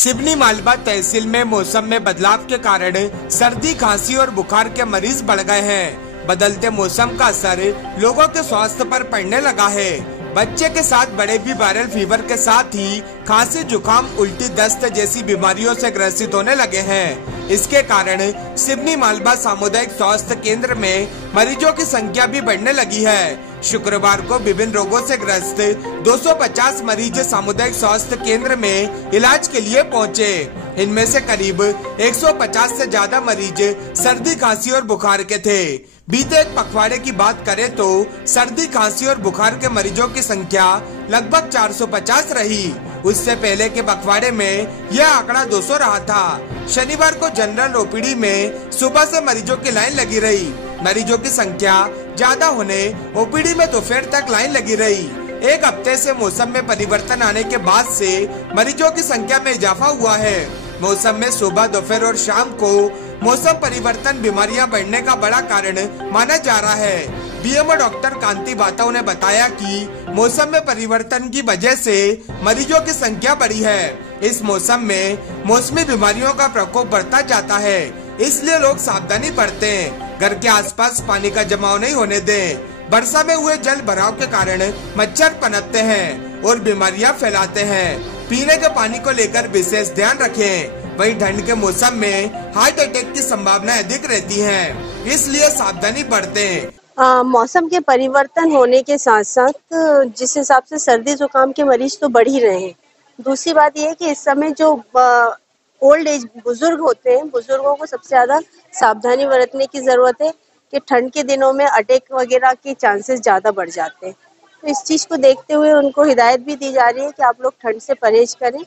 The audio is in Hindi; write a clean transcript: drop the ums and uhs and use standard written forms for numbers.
सिवनी मालवा तहसील में मौसम में बदलाव के कारण सर्दी, खांसी और बुखार के मरीज बढ़ गए हैं। बदलते मौसम का असर लोगों के स्वास्थ्य पर पड़ने लगा है। बच्चे के साथ बड़े भी वायरल फीवर के साथ ही खांसी, जुकाम, उल्टी, दस्त जैसी बीमारियों से ग्रसित होने लगे हैं। इसके कारण सिवनी मालवा सामुदायिक स्वास्थ्य केंद्र में मरीजों की संख्या भी बढ़ने लगी है। शुक्रवार को विभिन्न रोगों से ग्रस्त 250 मरीज सामुदायिक स्वास्थ्य केंद्र में इलाज के लिए पहुंचे। इनमें से करीब 150 से ज्यादा मरीज सर्दी, खांसी और बुखार के थे। बीते एक पखवाड़े की बात करें तो सर्दी, खांसी और बुखार के मरीजों की संख्या लगभग 450 रही। उससे पहले के पखवाड़े में यह आंकड़ा 200 रहा था। शनिवार को जनरल ओपीडी में सुबह से मरीजों की लाइन लगी रही। मरीजों की संख्या ज्यादा होने ओपीडी में दोपहर तक लाइन लगी रही। एक हफ्ते से मौसम में परिवर्तन आने के बाद से मरीजों की संख्या में इजाफा हुआ है। मौसम में सुबह, दोपहर और शाम को मौसम परिवर्तन बीमारियां बढ़ने का बड़ा कारण माना जा रहा है। बीएमओ डॉक्टर कांति बाताव ने बताया कि मौसम में परिवर्तन की वजह से मरीजों की संख्या बढ़ी है। इस मौसम में मौसमी बीमारियों का प्रकोप बढ़ता जाता है, इसलिए लोग सावधानी बरतें। घर के आसपास पानी का जमाव नहीं होने दें। वर्षा में हुए जल भराव के कारण मच्छर पनपते हैं और बीमारियां फैलाते हैं। पीने के पानी को लेकर विशेष ध्यान रखें। वहीं ठंड के मौसम में हार्ट अटैक की संभावना अधिक रहती है, इसलिए सावधानी बरतें। मौसम के परिवर्तन होने के साथ साथ जिस हिसाब से सर्दी जुकाम के मरीज तो बढ़ ही रहे हैं। दूसरी बात यह है कि इस समय जो ओल्ड एज बुजुर्ग होते हैं, बुजुर्गों को सबसे ज्यादा सावधानी बरतने की जरूरत है कि ठंड के दिनों में अटैक वगैरह के चांसेस ज्यादा बढ़ जाते हैं। तो इस चीज को देखते हुए उनको हिदायत भी दी जा रही है कि आप लोग ठंड से परहेज करें